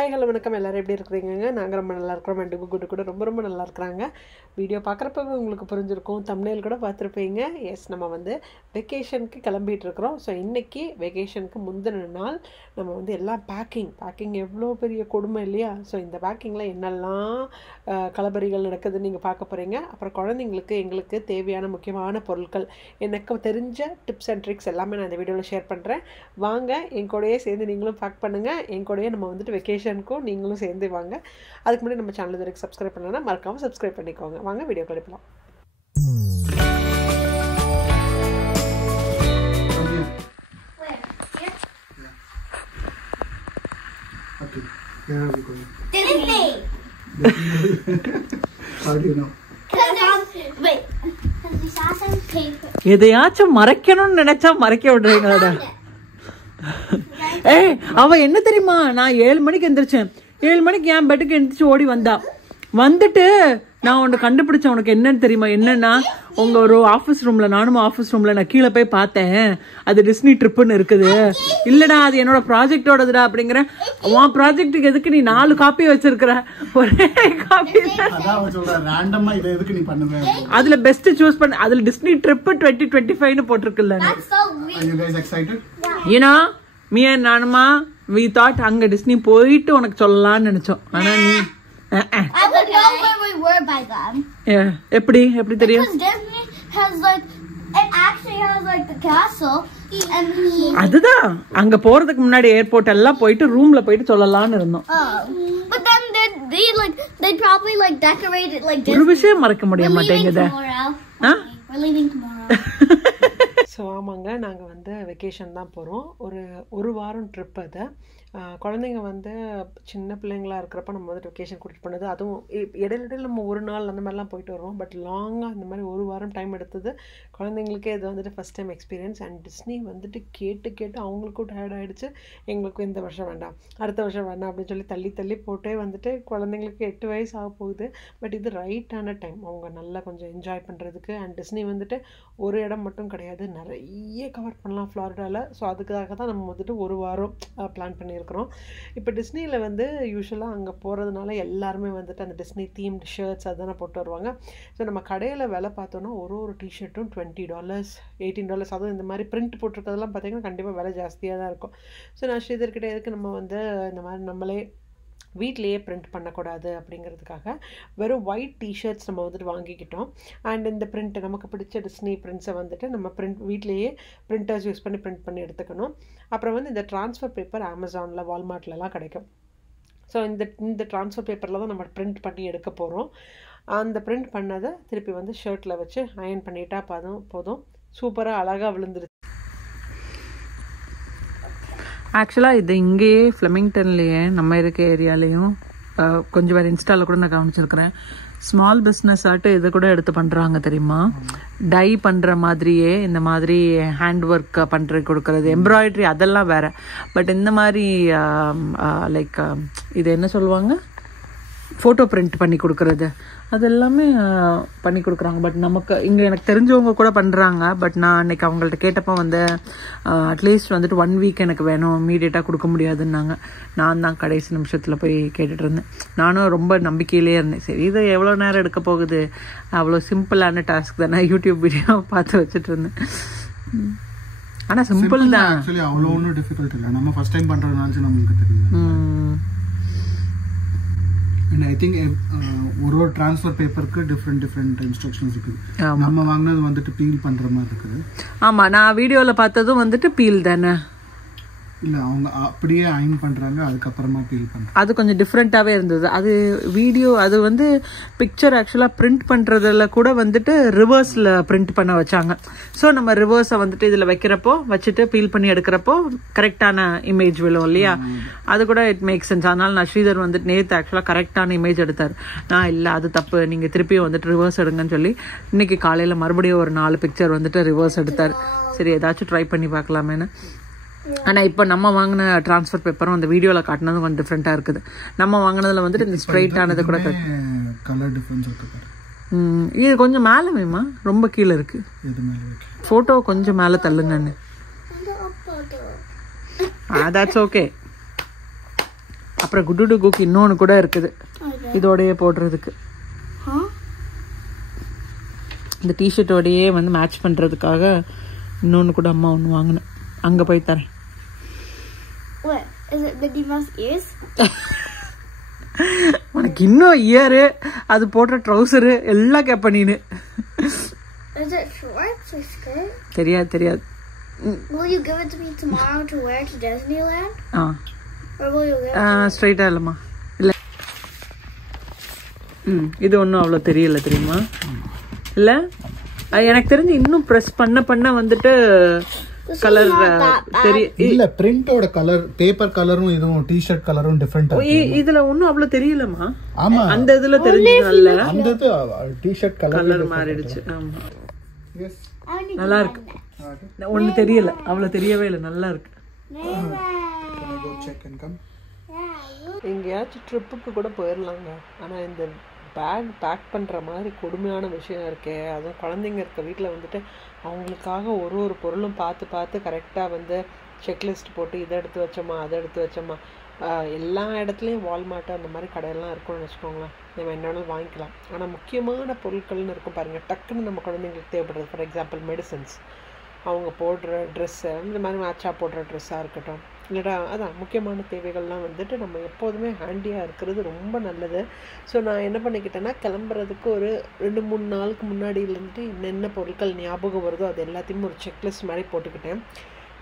Hi hello வணக்கம் எல்லாரும் எப்படி இருக்கிறீங்க? நாங்கள் ரொம்ப நல்லா இருக்கிறோம். அண்ட் குட்டு கூட ரொம்ப நல்லா இருக்கிறாங்க. வீடியோ பார்க்குறப்பவே உங்களுக்கு புரிஞ்சிருக்கும், தம்ப்நெயில் கூட பார்த்துருப்பீங்க. எஸ், நம்ம வந்து வெக்கேஷனுக்கு கிளம்பிகிட்டு இருக்கிறோம். ஸோ இன்றைக்கி வெக்கேஷனுக்கு முந்தின நாள் நம்ம வந்து எல்லாம் பேக்கிங் எவ்வளோ பெரிய கொடுமை இல்லையா? ஸோ இந்த பேக்கிங்கில் என்னெல்லாம் கலபரிகள் நடக்குதுன்னு நீங்கள் பார்க்க போகிறீங்க. அப்புறம் குழந்தைங்களுக்கு எங்களுக்கு தேவையான முக்கியமான பொருட்கள், எனக்கு தெரிஞ்ச டிப்ஸ் அண்ட் ட்ரிக்ஸ் எல்லாமே நான் இந்த வீடியோவில் ஷேர் பண்ணுறேன். வாங்க என் கூடயே சேர்ந்து நீங்களும் பேக் பண்ணுங்கள். என் கூடயே நம்ம வந்துட்டு வெக்கேஷனுக்கும் நீங்களும் சேர்ந்து வாங்க. அதுக்கு முன்னாடி நம்ம சேனல் வரைக்கும் சப்ஸ்கிரைப் பண்ணலன்னா மறக்காமல் சப்ஸ்கிரைப் பண்ணிக்கோங்க. வாங்க வீடியோ கிளப்பலாம். எதையாச்சும் மறைக்கணும்னு நினைச்சா மறைக்க விடுறீங்களா? ஏய், அவ என்ன தெரியுமா, நான் 7 மணிக்கு எந்திரிச்சேன். 7 மணிக்கு என் பெட்டுக்கு எந்திரிச்சு ஓடி வந்துட்டு நான் உன்னை கண்டுபிடிச்சேன். உனக்கு என்னன்னு தெரியுமா? என்னன்னா, உங்க ஒரு ஆஃபீஸ் ரூம்ல, நானும் ஆஃபீஸ் ரூம்ல நான் கீழே போய் பார்த்தேன், அது டிஸ்னி ட்ரிப்புன்னு இருக்குது. இல்லடா, அது என்னோட ப்ராஜெக்டோடதுடா அப்படிங்கிறேன். உன் ப்ராஜெக்டுக்கு எதுக்கு நீ 4 காப்பி வச்சிருக்கிற? ஒரே காப்பி அதுல பெஸ்ட் சூஸ் பண்ண. அதுல டிஸ்னி ட்ரிப் 2025 போட்டிருக்குல்ல. ஏன்னா மீ அண்ட் நானுமா we thought அங்க டிஸ்னி போயிட்டு உனக்கு சொல்லலாம்னு நினைச்சோம். ஆனா நீ எப்படி தெரியும்? அதுதான் அங்க போறதுக்கு முன்னாடி ஏர்போர்ட் எல்லாம் போயிட்டு ரூம்ல போயிட்டு சொல்லலாம்னு இருந்தோம். ஒரு விஷயம் மறக்க முடிய மாட்டேங்குது. ஸோ ஆமாங்க, நாங்கள் வந்து வெக்கேஷன் தான் போகிறோம். ஒரு வாரம் ட்ரிப். அது குழந்தைங்க வந்து சின்ன பிள்ளைங்களாக இருக்கிறப்ப நம்ம வந்துட்டு வெக்கேஷன் கூட்டிகிட்டு போனது. அதுவும் இடையில நம்ம ஒரு நாள் அந்த மாதிரிலாம் போயிட்டு வருவோம். பட் லாங்காக அந்த மாதிரி ஒரு வாரம் டைம் எடுத்தது குழந்தைங்களுக்கே இது வந்துட்டு first time experience. And Disney வந்துட்டு கேட்டு அவங்களுக்கும் டயர்ட் ஆகிடுச்சு. எங்களுக்கும் இந்த வருஷம் வேண்டாம், அடுத்த வருஷம் வேண்டாம் அப்படின்னு சொல்லி தள்ளி போட்டே வந்துட்டு குழந்தைங்களுக்கு 8 வயசு ஆக போகுது. பட் இது ரைட்டான டைம் அவங்க நல்லா கொஞ்சம் என்ஜாய் பண்ணுறதுக்கு. அண்ட் டிஸ்னி வந்துட்டு ஒரு இடம் மட்டும் கிடையாது, நிறைய கவர் பண்ணலாம் ஃப்ளாரிடாவில். ஸோ அதுக்காக தான் நம்ம வந்துட்டு ஒரு வாரம் பிளான் பண்ணியிருக்கோம். இப்போ டிஸ்னியில் வந்து யூஸ்வலாக அங்கே போகிறதுனால எல்லாருமே வந்துட்டு அந்த டிஸ்னி தீம்டு ஷர்ட்ஸ் அதுதானே போட்டு வருவாங்க. ஸோ நம்ம கடையில் விலை பார்த்தோன்னா ஒரு டிஷர்ட்டும் $20 $18. அதுவும் இந்த மாதிரி பிரிண்ட் போட்டிருக்கிறதெல்லாம் பார்த்தீங்கன்னா கண்டிப்பாக விலை ஜாஸ்தியாக தான் இருக்கும். ஸோ நான் ஸ்ரீதர்கிட்ட எதுக்கு நம்ம வந்து இந்த மாதிரி நம்மளே வீட்லேயே பிரிண்ட் பண்ணக்கூடாது அப்படிங்கிறதுக்காக வெறும் ஒயிட் டிஷர்ட்ஸ் நம்ம வந்துட்டு வாங்கிக்கிட்டோம். அண்ட் இந்த பிரிண்ட் நமக்கு பிடிச்ச டிஸ்னி பிரிண்ட்ஸை வந்துட்டு நம்ம வீட்லேயே பிரிண்டர்ஸ் யூஸ் பண்ணி பண்ணி எடுத்துக்கணும். அப்புறம் வந்து இந்த ட்ரான்ஸ்ஃபர் பேப்பர் அமேசானில் வால்மார்ட்லலாம் கிடைக்கும். ஸோ இந்த ட்ரான்ஸ்ஃபர் பேப்பரில் தான் நம்ம பிரிண்ட் பண்ணி எடுக்க போகிறோம். அந்த பிரிண்ட் பண்ணதை திருப்பி வந்து ஷர்ட்டில் வச்சு அயன் பண்ணிட்டா போதும். சூப்பராக அழகாக விழுந்துருச்சு. ஆக்சுவலாக இது இங்கேயே ஃப்ளெமிங்டன்லேயே நம்ம இருக்க ஏரியாலேயும் கொஞ்சம் வேறு இன்ஸ்டாவில் கூட நான் கவனிச்சிருக்கிறேன். ஸ்மால் பிஸ்னஸ் ஆட்டு இதை கூட எடுத்து பண்ணுறாங்க தெரியுமா? டை பண்ணுற மாதிரியே இந்த மாதிரி ஹேண்ட் ஒர்க் பண்ணுற கொடுக்கறது, எம்ப்ராய்டரி அதெல்லாம் வேறு. பட் இந்த மாதிரி லைக் இது என்ன சொல்லுவாங்க, ஃபோட்டோ பிரிண்ட் பண்ணி கொடுக்குறது, அது எல்லாமே பண்ணி கொடுக்குறாங்க. பட் நமக்கு இங்கே எனக்கு தெரிஞ்சவங்க கூட பண்ணுறாங்க. பட் நான் அன்றைக்கி அவங்கள்ட்ட கேட்டப்போ வந்து அட்லீஸ்ட் வந்துட்டு 1 வீக் எனக்கு வேணும், இமீடியட்டாக கொடுக்க முடியாதுன்னாங்க. நான் தான் கடைசி நிமிஷத்தில் போய் கேட்டுட்டு இருந்தேன். நானும் ரொம்ப நம்பிக்கையிலே இருந்தேன். சரி, இது எவ்வளோ நேரம் எடுக்க போகுது, அவ்வளோ சிம்பிளான டாஸ்க் தானே, யூடியூப் வீடியோ பார்த்து வச்சுட்டு இருந்தேன். ஆனால் சிம்பிள் தான், அவ்வளோ ஒன்றும் டிஃபிகல்ட் இல்லை. நம்ம ஃபர்ஸ்ட் டைம் பண்ணுறதுனால நம்மளுக்கு தெரியும். And I think ஒரு ட்ரான்ஸ்ஃபர் பேப்பருக்கு டிஃப்ரெண்ட் இன்ஸ்ட்ரக்ஷன்ஸ் இருக்குது. நம்ம வாங்கினது வந்துட்டு பீல் பண்ணுற மாதிரி இருக்குது. ஆமாம், நான் வீடியோவில் பார்த்ததும் வந்துட்டு பீல் தானே. இல்லை, அவங்க அப்படியே அயன் பண்ணுறாங்க, அதுக்கப்புறமா பீல் பண்ணுறாங்க. அது கொஞ்சம் டிஃப்ரெண்ட்டாகவே இருந்தது. அது வீடியோ, அது வந்து பிக்சர் ஆக்சுவலாக பிரிண்ட் பண்ணுறதுல கூட வந்துட்டு ரிவர்ஸில் பிரிண்ட் பண்ண வச்சாங்க. ஸோ நம்ம ரிவர்ஸை வந்துட்டு இதில் வைக்கிறப்போ வச்சுட்டு பீல் பண்ணி எடுக்கிறப்போ கரெக்டான இமேஜ் விழும் இல்லையா? அது கூட இட் மேக் சென்ஸ். அதனால் நான் ஸ்ரீதர் வந்துட்டு நேற்று ஆக்சுவலாக கரெக்டான இமேஜ் எடுத்தார். நான் இல்லை, அது தப்பு, நீங்கள் திருப்பியும் வந்துட்டு ரிவர்ஸ் எடுங்கன்னு சொல்லி இன்னைக்கு காலையில் மறுபடியும் ஒரு 4 பிக்சர் வந்துட்டு ரிவர்ஸ் எடுத்தார். சரி, ஏதாச்சும் ட்ரை பண்ணி பார்க்கலாமேன்னு. ஆனால் இப்போ நம்ம வாங்கின ட்ரான்ஸ்ஃபர் பேப்பரும் அந்த வீடியோவில் காட்டினதும் கொஞ்சம் டிஃப்ரெண்ட்டாக இருக்குது. நம்ம வாங்கினதில் வந்துட்டு இந்த ஸ்ட்ரைட் ஆனது கூட கலர் டிஃப்ரென்ஸ் இருக்குது. இது கொஞ்சம் மேலே வேமா, ரொம்ப கீழே இருக்கு. ஃபோட்டோ கொஞ்சம் மேலே தள்ளுங்கன்னு. That's okay. அப்புறம் குட்டு குக்கு இன்னொன்று கூட இருக்குது இதோடையே போடுறதுக்கு. இந்த டிஷர்ட்டோடையே வந்து மேட்ச் பண்ணுறதுக்காக இன்னொன்று கூட அம்மா ஒன்று வாங்கினேன். அங்கே போய் தரேன். உனக்கு இன்னும் இயரு அது போடுற ட்ரௌசரு எல்லாம் கேட்ப நீனு. தெரியாது தெரியாது. ஸ்ட்ரைட்டா இல்லைம்மா இல்லை. இது ஒன்றும் அவ்வளோ தெரியல தெரியுமா? இல்லை எனக்கு தெரிஞ்சு இன்னும் ப்ரெஸ் பண்ண வந்துட்டு கலர் இல்ல பிரிண்டோட கலர் பேப்பர் கலரும் இதுவும் டி-ஷர்ட் கலரும் டிஃபரெண்டா. இதுல ஒண்ணும் அவ்வளவு தெரியலமா. ஆமா அந்த இதுல தெரிஞ்சது அந்த டி-ஷர்ட் கலர் மாறிடுச்சு. ஆமா நல்லா இருக்கு. ஒண்ணு தெரியல அவ்வளவு தெரியவே இல்லை. நல்லா இருக்கு. எங்கேயாச்சும் ட்ரிப்புக்கு கூட போயிடலாங்க. ஆனா இந்த பேக் பேக் பண்ணுற மாதிரி கொடுமையான விஷயம் இருக்கே. அதுவும் குழந்தைங்க இருக்க வீட்டில் வந்துட்டு அவங்களுக்காக ஒரு பொருளும் பார்த்து கரெக்டாக வந்து செக்லிஸ்ட் போட்டு இதை எடுத்து வச்சோமா அதை எடுத்து வச்சோமா. எல்லா இடத்துலையும் வால்மார்ட் அந்த மாதிரி கடையெல்லாம் இருக்கும்னு வச்சுக்கோங்களேன். நம்ம என்னென்னாலும் வாங்கிக்கலாம். ஆனால் முக்கியமான பொருட்கள்னு இருக்கும் பாருங்கள், டக்குன்னு நம்ம குழந்தைங்களுக்கு தேவைப்படுறது. ஃபார் எக்ஸாம்பிள் மெடிசன்ஸ், அவங்க போடுற ட்ரெஸ்ஸு, இந்த மாதிரி மேட்சாக போடுற ட்ரெஸ்ஸாக இருக்கட்டும், இல்லைடா அதான் முக்கியமான தேவைகள்லாம் வந்துட்டு நம்ம எப்போதுமே ஹேண்டியாக இருக்கிறது ரொம்ப நல்லது. ஸோ நான் என்ன பண்ணிக்கிட்டேன்னா, கிளம்புறதுக்கு ஒரு 2-3 நாளுக்கு முன்னாடியிலேருந்து என்னென்ன பொருட்கள் ஞாபகம் வருதோ அது எல்லாத்தையும் ஒரு செக்லிஸ்ட் மாதிரி போட்டுக்கிட்டேன்.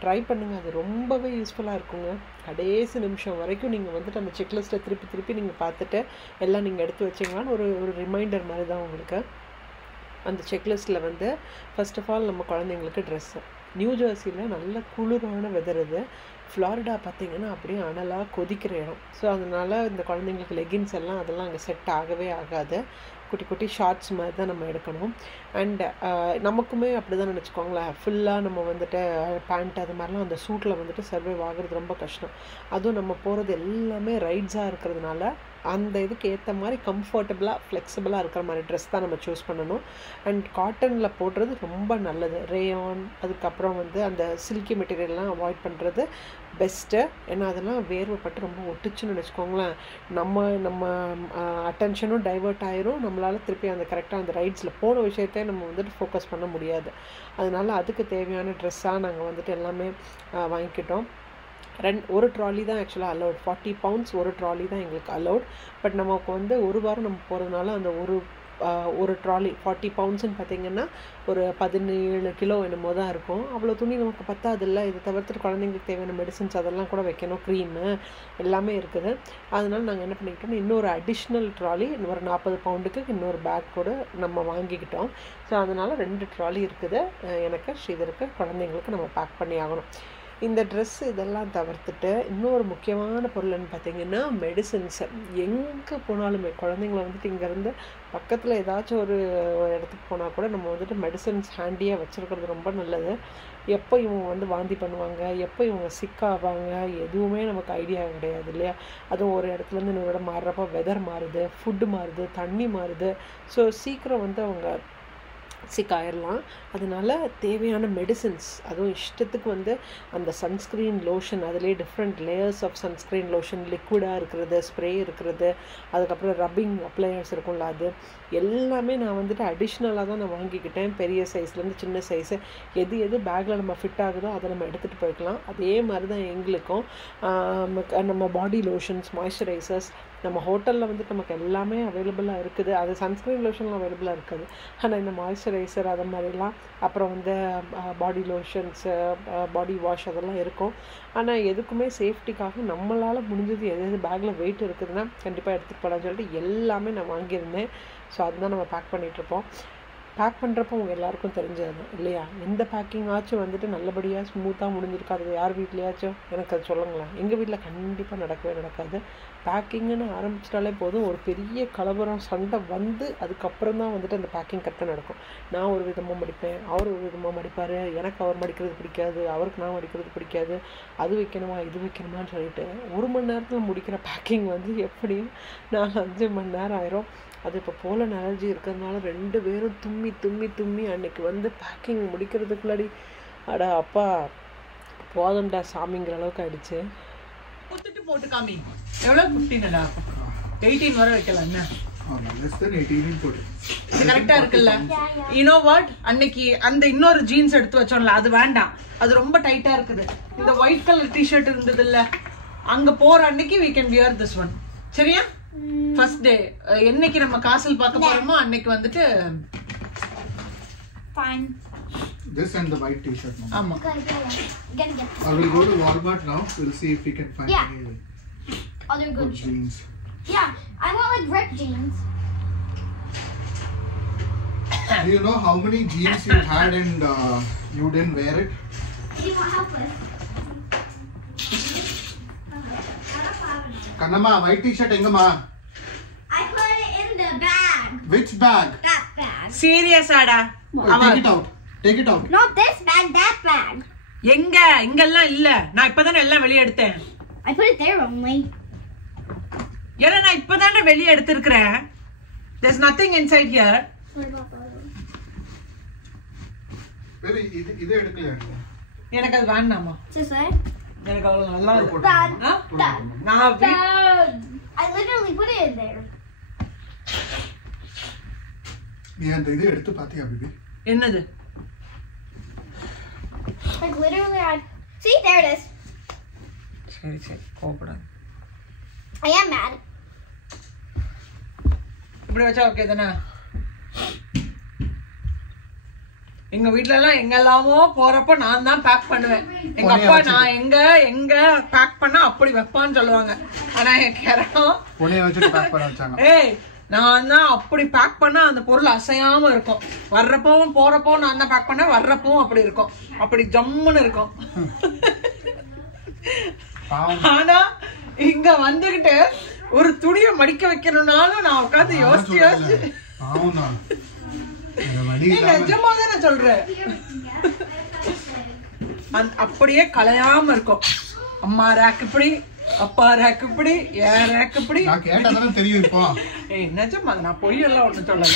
ட்ரை பண்ணுங்கள், அது ரொம்பவே யூஸ்ஃபுல்லாக இருக்குங்க. கடைசி நிமிஷம் வரைக்கும் நீங்கள் வந்துட்டு அந்த செக்லிஸ்ட்டை திருப்பி நீங்கள் பார்த்துட்டு எல்லாம் நீங்கள் எடுத்து வச்சிங்களான்னு ஒரு ரிமைண்டர் மாதிரி தான் உங்களுக்கு. அந்த செக்லிஸ்ட்டில் வந்து ஃபர்ஸ்ட் ஆஃப் ஆல் நம்ம குழந்தைங்களுக்கு ட்ரெஸ்ஸு. நியூ ஜெர்சியில் நல்ல குளிரான வெதர் இது. ஃப்ளாரிடா பார்த்திங்கன்னா அப்படியே அனலாக கொதிக்கிற இடம். ஸோ அதனால் இந்த குழந்தைங்களுக்கு லெகின்ஸ் எல்லாம் அதெல்லாம் அங்கே செட் ஆகவே ஆகாது. குட்டி ஷார்ட்ஸ் மாதிரி தான் நம்ம எடுக்கணும். அண்டு நமக்குமே அப்படி தான் நினச்சிக்கோங்களேன். ஃபுல்லாக நம்ம வந்துட்டு பேண்ட் அது மாதிரிலாம் அந்த சூட்டில் வந்துட்டு சர்வைவ் ஆகுறது ரொம்ப கஷ்டம். அதுவும் நம்ம போகிறது எல்லாமே ரைட்ஸாக இருக்கிறதுனால அந்த இதுக்கு ஏற்ற மாதிரி கம்ஃபர்டபுளாக ஃப்ளெக்சிபிளாக இருக்கிற மாதிரி ட்ரெஸ் தான் நம்ம சூஸ் பண்ணணும். அண்ட் காட்டனில் போடுறது ரொம்ப நல்லது. ரேயான் அதுக்கப்புறம் வந்து அந்த சில்கி மெட்டீரியல்லாம் அவாய்ட் பண்ணுறது பெஸ்ட்டு. ஏன்னா அதெல்லாம் வேர்வைப்பட்டு ரொம்ப ஒட்டுச்சுன்னு வச்சுக்கோங்களேன். நம்ம அட்டென்ஷனும் டைவர்ட் ஆயிரும். நம்மளால் திருப்பி அந்த கரெக்டாக அந்த ரைட்ஸில் போன விஷயத்தையே நம்ம வந்துட்டு ஃபோக்கஸ் பண்ண முடியாது. அதனால் அதுக்கு தேவையான ட்ரெஸ்ஸாக நாங்கள் வந்துட்டு எல்லாமே வாங்கிக்கிட்டோம். ஒரு ட்ராலி தான் ஆக்சுவலாக அலௌட். 40 pounds ஒரு ட்ராலி தான் எங்களுக்கு அலௌட். பட் நமக்கு வந்து ஒரு வாரம் நம்ம போகிறதுனால அந்த ஒரு ட்ராலி 40 poundsன்னு பார்த்திங்கன்னா ஒரு 17 கிலோ என்னமோ தான் இருக்கும். அவ்வளோ துணி நமக்கு பத்தாதில்ல. இதை தவிர்த்துட்டு குழந்தைங்களுக்கு தேவையான மெடிசன்ஸ் அதெல்லாம் கூட வைக்கணும், க்ரீமு எல்லாமே இருக்குது. அதனால் நாங்கள் என்ன பண்ணிக்கிட்டோம்னா இன்னொரு அடிஷ்னல் ட்ராலி ஒரு 40 poundக்கு இன்னொரு பேக் கூட நம்ம வாங்கிக்கிட்டோம். ஸோ அதனால் 2 ட்ராலி இருக்குது. எனக்கு ஸ்ரீதருக்கு குழந்தைங்களுக்கு நம்ம பேக் பண்ணி ஆகணும். இந்த ட்ரெஸ் இதெல்லாம் தவிர்த்துட்டு இன்னொரு முக்கியமான பொருள்னு பார்த்திங்கன்னா மெடிசன்ஸு. எங்கே போனாலுமே குழந்தைங்கள வந்துட்டு இங்கேருந்து பக்கத்தில் ஏதாச்சும் ஒரு இடத்துக்கு போனால் கூட நம்ம வந்துட்டு மெடிசன்ஸ் ஹேண்டியாக வச்சுருக்கிறது ரொம்ப நல்லது. எப்போ இவங்க வந்து வாந்தி பண்ணுவாங்க, எப்போ இவங்க சிக்காவாங்க, எதுவுமே நமக்கு ஐடியா கிடையாது இல்லையா. அதுவும் ஒரு இடத்துலேருந்து இன்னொரு இடம் மாறுறப்போ வெதர் மாறுது, ஃபுட்டு மாறுது, தண்ணி மாறுது. ஸோ சீக்கிரம் வந்து அவங்க சிக்காயிடலாம். அதனால் தேவையான மெடிசன்ஸ், அதுவும் இஷ்டத்துக்கு வந்து அந்த சன்ஸ்க்ரீன் லோஷன், அதுலேயே different layers of sunscreen lotion, லிக்விடாக இருக்கிறது, ஸ்ப்ரே இருக்கிறது, அதுக்கப்புறம் ரப்பிங் அப்ளையர்ஸ் இருக்கும்ல, அது எல்லாமே நான் வந்துட்டு அடிஷ்னலாக தான் நான் வாங்கிக்கிட்டேன். பெரிய சைஸ்லேருந்து சின்ன சைஸு எது பேக்கில் நம்ம ஃபிட் ஆகுதோ அதை நம்ம எடுத்துகிட்டு போய்க்கலாம். அதே மாதிரி தான் எங்களுக்கும் நம்ம பாடி லோஷன்ஸ், மாய்ஸ்சரைசர்ஸ் நம்ம ஹோட்டலில் வந்துட்டு நமக்கு எல்லாமே அவைலபிளாக இருக்குது. அது சன்ஸ்க்ரீன் லோஷன்லாம் அவைலபிளாக இருக்குது. ஆனால் இந்த மாய்ஸ்சரைசர் அது மாதிரிலாம், அப்புறம் வந்து பாடி லோஷன்ஸு, பாடி வாஷ் அதெல்லாம் இருக்கும். ஆனால் எதுக்குமே சேஃப்டிக்காக நம்மளால் முடிஞ்சது எது பேக்கில் வெயிட் இருக்குதுன்னா கண்டிப்பாக எடுத்துகிட்டு போகலான்னு சொல்லிட்டு எல்லாமே நான் வாங்கியிருந்தேன். ஸோ அதுதான் நம்ம பேக் பண்ணிகிட்ருப்போம். பேக் பண்ணுறப்போ உங்கள் எல்லாருக்கும் தெரிஞ்சது இல்லையா. எந்த பேக்கிங் ஆச்சும் வந்துட்டு நல்லபடியாக ஸ்மூத்தாக முடிஞ்சிருக்காது யார் வீட்லையாச்சும்? எனக்கு அது சொல்லுங்களேன். எங்கள் வீட்டில் கண்டிப்பாக நடக்கவே நடக்காது. பேக்கிங்குன்னு ஆரம்பிச்சிட்டாலே போதும் ஒரு பெரிய கலவரம் சண்டை வந்து அதுக்கப்புறம் தான் வந்துட்டு அந்த பேக்கிங் கரெக்டாக நடக்கும். நான் ஒரு விதமாக மடிப்பேன், அவர் ஒரு விதமாக மடிப்பார். எனக்கு அவர் மடிக்கிறது பிடிக்காது, அவருக்கு நான் மடிக்கிறது பிடிக்காது. அது வைக்கணுமா இது வைக்கணுமான்னு சொல்லிட்டு 1 மணி நேரத்தில் முடிக்கிற பேக்கிங் வந்து எப்படியும் 4-5 மணி நேரம் ஆயிரும். அது இப்போ போலன் அலர்ஜி இருக்கிறதுனால 2 பேரும் தும்மி அன்றைக்கி வந்து பேக்கிங் முடிக்கிறதுக்குள்ளாடி அடா அப்பா போதண்டா சாமிங்கிற அளவுக்கு ஆயிடுச்சு. குத்துட்டு போட்டு காமி. எவ்வளவு 15 18 வரை வைக்கலாம் என்ன? less than 18 போடு. இது கரெக்ட்டா இருக்குல்ல? You know what? அன்னைக்கு அந்த இன்னொரு ஜீன்ஸ் எடுத்து வச்சோம்ல அது வேண்டாம். அது ரொம்ப டைட்டா இருக்குது. இந்த ஒயிட் கலர் டி-ஷர்ட் இருந்ததுல்ல அங்க போற அன்னைக்கு we can wear this one. சரியா? ஃபர்ஸ்ட் டே என்னைக்கு நம்ம காசல் பார்க்க போறோமோ அன்னைக்கு வந்துட்டு fine. This and the white t-shirt. ஆமா. I will go to Walmart now. We'll see if we can find any Other good jeans. Yeah, I want like ripped jeans. Do you know how many jeans you had and you didn't wear it? You want help us? Kannamma, white t-shirt engama? I put it in the bag. Which bag? That bag. Serious ஆடா. Take it out. Take it out. Not this bag, that bag. எங்க இங்கெல்லாம் இல்ல. நான் இப்பதானே எல்லாம் வெளிய எடுத்தேன். I put it there only. ஏன்னா நான் இப்பதானே வெளிய எடுத்துர்க்கறேன். There's nothing inside here. What about the other one? Baby, இது எடுக்கலையா? எனக்கு அது வேண்டாமா? This way? எனக்கு அவ்வளவு நல்லா இல்ல. Dad. Dad. நான் Dad. I literally put it in there. நீ அந்த இது எடுத்து பாத்தியா பேபி? என்னது? Like literally see, there it is. சரி சரி கோபப்படாத. I am mad. இப்படி வச்சா ஓகே தானே? எங்க வீட்ல எல்லாம் எங்கெல்லாமோ போறப்ப நான் தான் பேக் பண்ணுவேன். எங்க அப்பா நான் எங்க பேக் பண்ணா அப்படி வைப்பான்னு சொல்லுவாங்க. ஆனா என் கேரம் பொண்ணைய வச்சுட்டு பேக் பண்ண வச்சாங்க. ஏய் நான் தான் அப்படி பேக் பண்ணா அந்த பொருள் அசையாம இருக்கும். வர்றப்பவும் போறப்பவும் நான் தான் பேக் பண்ண, வர்றப்பவும் அப்படி இருக்கும். அப்படி ஜம்முன்னு இருக்கும். ஆனா இங்க வந்துகிட்டு ஒரு துணியை மடிக்க வைக்கணும்னாலும் நான் உட்காந்து யோசிச்சு நிஜமாதான் நான் சொல்றேன். அப்படியே கலையாம இருக்கும். அம்மா ரேக் இப்படி, அப்பா ரேக் இப்படி, என் ரேக் இப்படி. தெரியும் இப்போ. ஏய் நிஜமா நான் பொய்யெல்லாம் ஒண்ணு சொல்லல.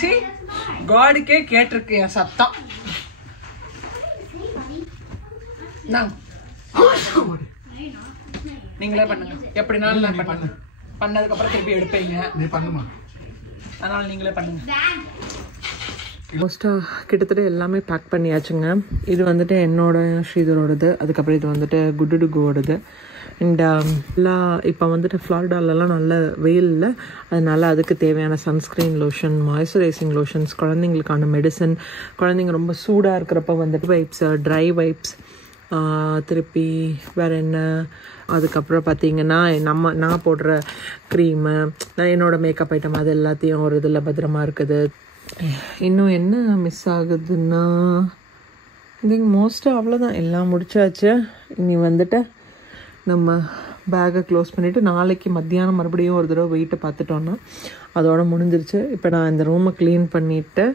சி காடுக்கே கேட்டிருக்கு என் சத்தம். நீங்களே பண்ணுங்க. எப்படினாலும் நான் பண்ணுங்க. பண்ணதுக்கு அப்புறம் திருப்பி எடுப்பீங்க. நீ பண்ணுமா? அதனால நீங்களே பண்ணுங்க. மோஸ்ட்டாக கிட்டத்தட்ட எல்லாமே பேக் பண்ணியாச்சுங்க. இது வந்துட்டு என்னோட ஸ்ரீதரோடது, அதுக்கப்புறம் இது வந்துட்டு குட்டுடுகோடது. அண்ட் எல்லாம் இப்போ வந்துட்டு ஃப்ளாரிடாலெலாம் நல்ல வெயிலில், அதனால் அதுக்கு தேவையான சன்ஸ்க்ரீன் லோஷன், மாய்ஸ்சரைசிங் லோஷன்ஸ், குழந்தைங்களுக்கான மெடிசன், குழந்தைங்க ரொம்ப சூடாக இருக்கிறப்ப வந்துட்டு வைப்ஸ், ட்ரை வைப்ஸ், திருப்பி வேறு என்ன, அதுக்கப்புறம் பார்த்திங்கன்னா நான் போடுற க்ரீமு, என்னோடய மேக்கப் ஐட்டம், அது எல்லாத்தையும் ஒரு இதில் பத்திரமா இருக்குது. இன்னும் என்ன மிஸ் ஆகுதுன்னா திங்க் மோஸ்ட்டாக அவ்வளோதான், எல்லாம் முடிச்சாச்சு. இனி வந்துட்டு நம்ம பேக்கை க்ளோஸ் பண்ணிவிட்டு நாளைக்கு மத்தியானம் மறுபடியும் ஒரு தடவை வெயிட்டை பார்த்துட்டோன்னா அதோட முடிஞ்சிருச்சு. இப்போ நான் இந்த ரூமை க்ளீன் பண்ணிவிட்டு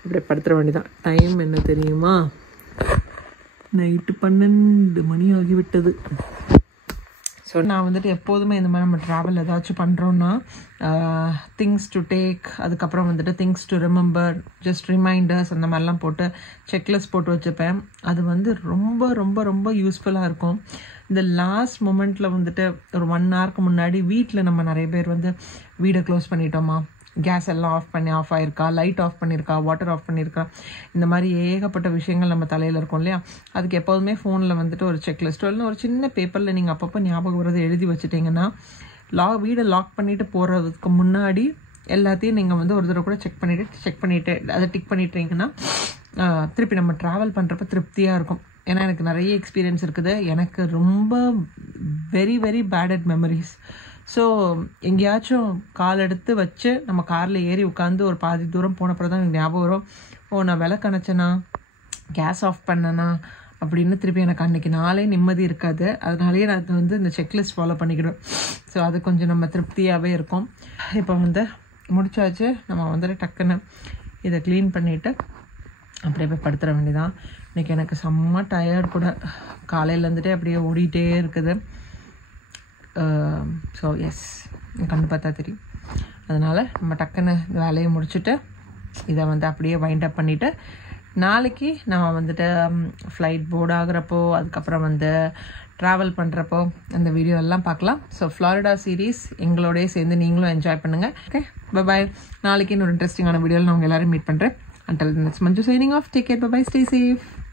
அப்படியே படுத்துற வேண்டியதான். டைம் என்ன தெரியுமா? நைட்டு 12 மணி ஆகிவிட்டது. ஸோ நான் வந்துட்டு எப்போதுமே இந்த மாதிரி நம்ம ட்ராவல் ஏதாச்சும் பண்ணுறோன்னா திங்ஸ் டு டேக், அதுக்கப்புறம் வந்துட்டு things to remember, just reminders அந்த மாதிரிலாம் போட்டு செக்லிஸ்ட் போட்டு வச்சுப்பேன். அது வந்து ரொம்ப ரொம்ப ரொம்ப யூஸ்ஃபுல்லாக இருக்கும். இந்த லாஸ்ட் மொமெண்ட்டில் வந்துட்டு ஒரு 1 ஹவருக்கு முன்னாடி வீட்டில் நம்ம நிறைய பேர் வந்து வீடை க்ளோஸ் பண்ணிட்டோமா, கேஸ் எல்லாம் ஆஃப் ஆகிருக்கா, லைட் ஆஃப் பண்ணியிருக்கா, வாட்டர் ஆஃப் பண்ணியிருக்கா, இந்த மாதிரி ஏகப்பட்ட விஷயங்கள் நம்ம தலையில் இருக்கும் இல்லையா. அதுக்கு எப்போதுமே ஃபோனில் வந்துட்டு ஒரு செக்லிஸ்ட்டோ இல்லை ஒரு சின்ன பேப்பரில் நீங்கள் அப்பப்போ ஞாபகம் வரதை எழுதி வச்சுட்டிங்கன்னா வீடை லாக் பண்ணிவிட்டு போகிறதுக்கு முன்னாடி எல்லாத்தையும் நீங்கள் வந்து ஒரு தடவை கூட செக் பண்ணிவிட்டு அதை டிக் பண்ணிட்டீங்கன்னா திருப்பி நம்ம ட்ராவல் பண்ணுறப்ப திருப்தியாக இருக்கும். ஏன்னா எனக்கு நிறைய எக்ஸ்பீரியன்ஸ் இருக்குது. எனக்கு ரொம்ப very very bad at memories. So எங்கேயாச்சும் கால் எடுத்து வச்சு நம்ம காரில் ஏறி உட்காந்து ஒரு பாதி தூரம் போனப்பறம் தான் எனக்கு ஞாபகம் வரும், நான் விளக்கு அணைச்சேனா, கேஸ் ஆஃப் பண்ணனா அப்படின்னு. திருப்பி எனக்கு அன்றைக்கி நாளே நிம்மதி இருக்காது. அதனாலேயே நான் வந்து இந்த செக்லிஸ்ட் ஃபாலோ பண்ணிக்கிடுவேன். ஸோ அது கொஞ்சம் நம்ம திருப்தியாகவே இருக்கும். இப்போ வந்து முடிச்சாச்சு. நம்ம வந்துட்டு டக்குன்னு இதை க்ளீன் பண்ணிவிட்டு அப்படியே போய் படுத்துற வேண்டியதான். இன்றைக்கி எனக்கு செம்ம டயர்ட் கூட, காலையிலேருந்துட்டே அப்படியே ஓடிட்டே இருக்குது. ஸோ எஸ், கண்டு பார்த்தா தெரியும். அதனால் நம்ம டக்குன்னு இந்த வேலையை முடிச்சுட்டு இதை வந்து அப்படியே வைண்ட் அப் பண்ணிவிட்டு நாளைக்கு நம்ம வந்துட்டு ஃப்ளைட் போர்ட் ஆகுறப்போ அதுக்கப்புறம் வந்து ட்ராவல் பண்ணுறப்போ அந்த வீடியோ எல்லாம் பார்க்கலாம். ஸோ ஃப்ளாரிடா சீரீஸ் எங்களோடய சேர்ந்து நீங்களும் என்ஜாய் பண்ணுங்கள். Okay, bye. நாளைக்கு இன்னொரு இன்ட்ரெஸ்டிங்கான வீடியோவில் நான் உங்கள் எல்லாரும் மீட் பண்ணுறேன். Until then, it's Manju signing off. Take care. Bye-bye. Stay safe.